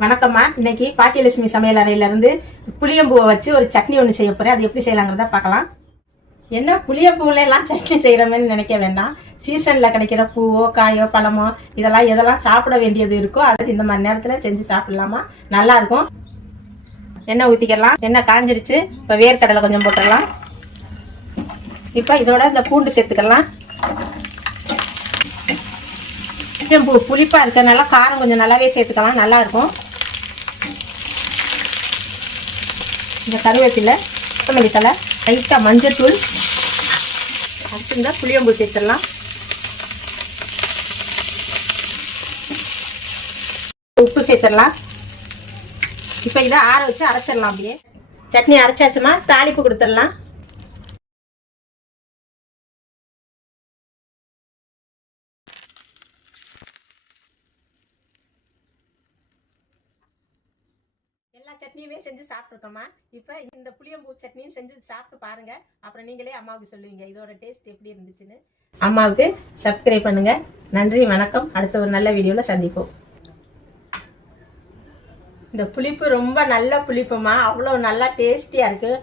வணக்கம்மா. இன்னைக்கு பாக்கியலட்சுமி சமையல் அறையில இருந்து புளியம்பூவை வச்சு ஒரு சட்னி ஒன்று செய்ய போறேன். அது எப்படி செய்யலாங்கிறத பார்க்கலாம். என்ன புளியம்பூல எல்லாம் சட்னி செய்யற மாதிரி நினைக்க வேண்டாம். சீசன்ல கிடைக்கிற பூவோ காயோ பழமோ இதெல்லாம் எதெல்லாம் சாப்பிட வேண்டியது இருக்கோ அது இந்த மாதிரி நேரத்துல செஞ்சு சாப்பிடலாமா, நல்லா இருக்கும். எண்ணெய் ஊற்றிக்கலாம். எண்ணெய் காஞ்சிருச்சு. இப்போ வேர்க்கடலை கொஞ்சம் போட்டுடலாம். இப்போ இதோட இந்த பூண்டு சேர்த்துக்கலாம். புளியம்பூ புளிப்பா இருக்கிறதுனால காரம் கொஞ்சம் நல்லாவே சேர்த்துக்கலாம், நல்லா இருக்கும். இந்த கருவேப்பிலை, கொத்தமல்லி தழை, லைட்டாக மஞ்சத்தூள், அடுத்து இந்த புளியம்பூ சேர்த்துடலாம். உப்பு சேர்த்துடலாம். இப்போ இதை ஆற வச்சு அரைச்சிடலாம். அப்படியே சட்னி அரைச்சாச்சுமா, தாளிப்பு கொடுத்துடலாம். எல்லா சட்னியுமே செஞ்சு சாப்பிட்ருக்கோம்மா. இப்போ இந்த புளியம்பூ சட்னியும் செஞ்சு சாப்பிட்டு பாருங்க. அப்புறம் நீங்களே அம்மாவுக்கு சொல்லுவீங்க இதோட டேஸ்ட் எப்படி இருந்துச்சுன்னு. அம்மாவுக்கு சப்ஸ்கிரைப் பண்ணுங்க. நன்றி, வணக்கம். அடுத்த ஒரு நல்ல வீடியோவில் சந்திப்போம். இந்த புளிப்பு ரொம்ப நல்ல புளிப்புமா, அவ்வளோ நல்லா டேஸ்டியாக இருக்குது.